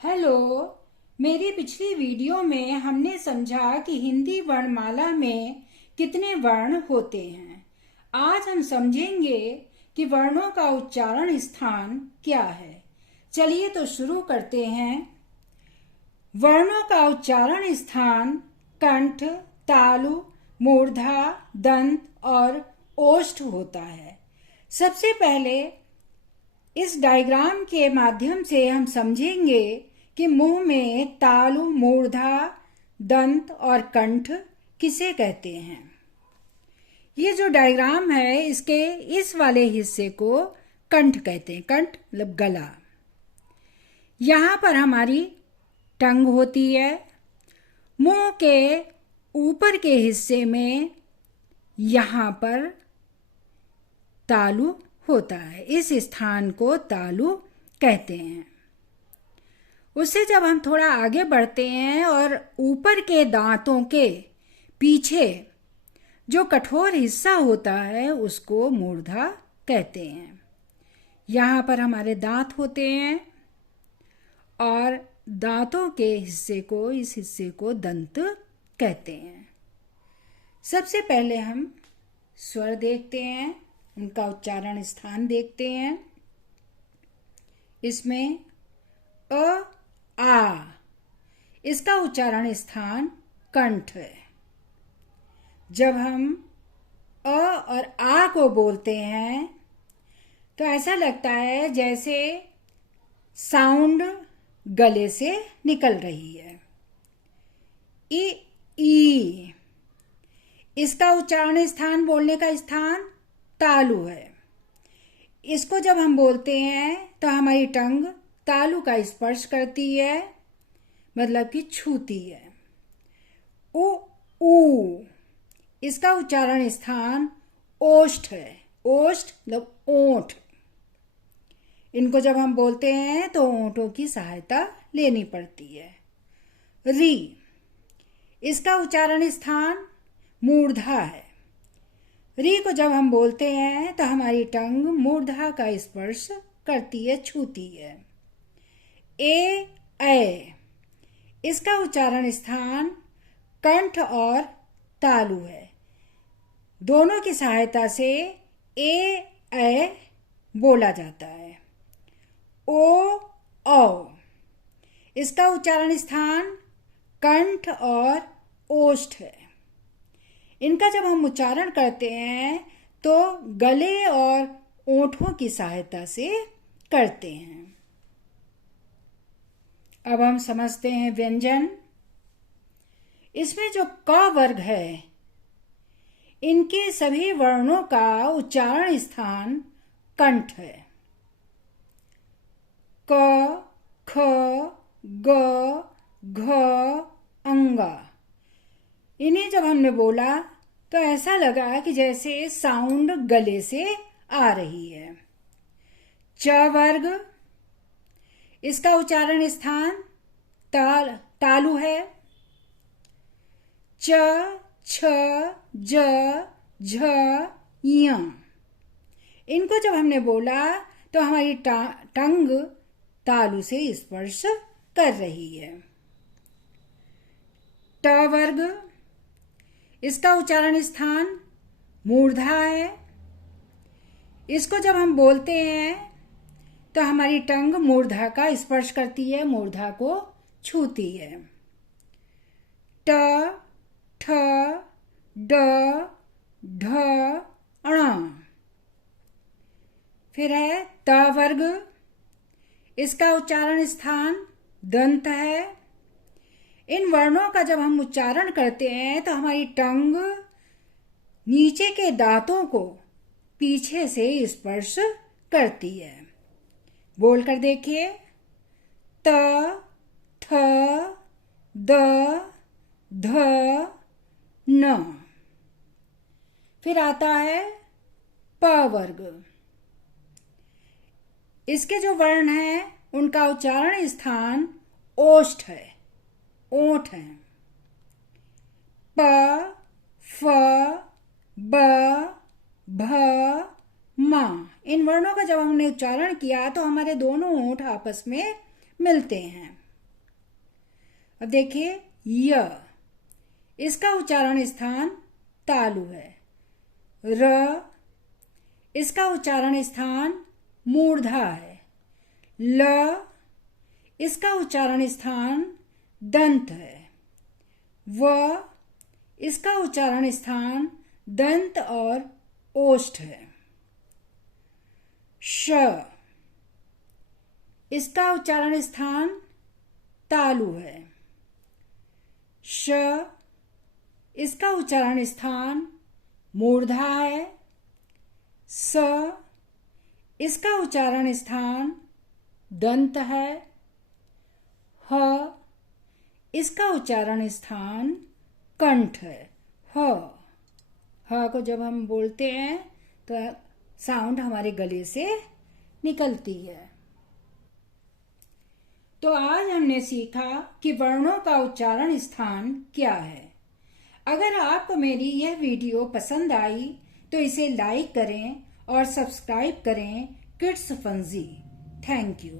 Hello. मेरी पिछली video में हमने समझा कि हिंदी वर्णमाला में कितने वर्ण होते हैं। आज हम समझेंगे कि वर्णों का उच्चारण स्थान क्या है। चलिए तो शुरू करते हैं। वर्णों का उच्चारण स्थान कंठ, तालु, मूर्धा, दंत और ओष्ठ होता है। सबसे पहले इस डायग्राम के माध्यम से हम समझेंगे कि मुंह में तालु, मूर्धा, दंत और कंठ किसे कहते हैं। ये जो डायग्राम है इसके इस वाले हिस्से को कंठ कहते हैं। कंठ मतलब गला। यहाँ पर हमारी टंग होती है। मुंह के ऊपर के हिस्से में यहाँ पर तालु होता है। इस स्थान को तालु कहते हैं। उससे जब हम थोड़ा आगे बढ़ते हैं और ऊपर के दांतों के पीछे जो कठोर हिस्सा होता है उसको मूर्धा कहते हैं। यहाँ पर हमारे दांत होते हैं और दांतों के हिस्से को, इस हिस्से को दंत कहते हैं। सबसे पहले हम स्वर देखते हैं, उनका उच्चारण स्थान देखते हैं। इसमें अ, आ, इसका उच्चारण स्थान कंठ है। जब हम अ और आ को बोलते हैं तो ऐसा लगता है जैसे साउंड गले से निकल रही है। ई, इसका उच्चारण स्थान, बोलने का स्थान तालु है। इसको जब हम बोलते हैं तो हमारी टंग तालु का स्पर्श करती है, मतलब कि छूती है। ऊ, इसका उच्चारण स्थान ओष्ठ है। ओष्ठ मतलब ओंठ। इनको जब हम बोलते हैं तो ओंठों की सहायता लेनी पड़ती है। री, इसका उच्चारण स्थान मूर्धा है। री को जब हम बोलते हैं तो हमारी टंग मूर्धा का स्पर्श करती है, छूती है। ए, इसका उच्चारण स्थान कंठ और तालु है। दोनों की सहायता से ए बोला जाता है। औ, इसका उच्चारण स्थान कंठ और ओष्ठ है। इनका जब हम उच्चारण करते हैं तो गले और ओंठों की सहायता से करते हैं। अब हम समझते हैं व्यंजन। इसमें जो क वर्ग है, इनके सभी वर्णों का उच्चारण स्थान कंठ है। क, ख, ग, घ, अंगा। इन्हें जब हमने बोला तो ऐसा लगा कि जैसे साउंड गले से आ रही है। च वर्ग, इसका उच्चारण स्थान तालु है। च, छ, ज, झ, य। इनको जब हमने बोला तो हमारी टंग तालु से स्पर्श कर रही है। ट वर्ग, इसका उच्चारण स्थान मूर्धा है। इसको जब हम बोलते हैं तो हमारी टंग मूर्धा का स्पर्श करती है, मूर्धा को छूती है। ट, ठ, ड, ढ, ण। फिर है त वर्ग, इसका उच्चारण स्थान दंत है। इन वर्णों का जब हम उच्चारण करते हैं तो हमारी टंग नीचे के दांतों को पीछे से स्पर्श करती है। बोल कर देखिए। त, थ, द, ध, न। फिर आता है प वर्ग। इसके जो वर्ण हैं उनका उच्चारण स्थान ओष्ठ है, ओंठ है। प, फ, ब, भ, म। इन वर्णों का जब हमने उच्चारण किया तो हमारे दोनों ओंठ आपस में मिलते हैं। अब देखिए य, इसका उच्चारण स्थान तालु है। र, इसका उच्चारण स्थान मूर्धा है। ल, इसका उच्चारण स्थान दंत है। व, इसका उच्चारण स्थान दंत और ओष्ठ है। श, इसका उच्चारण स्थान तालु है। श, इसका उच्चारण स्थान मूर्धा है। स, इसका उच्चारण स्थान दंत है। ह, इसका उच्चारण स्थान कंठ है। ह को जब हम बोलते हैं तो साउंड हमारे गले से निकलती है। तो आज हमने सीखा कि वर्णों का उच्चारण स्थान क्या है। अगर आपको मेरी यह वीडियो पसंद आई तो इसे लाइक करें और सब्सक्राइब करें किड्स फंजी। Thank you.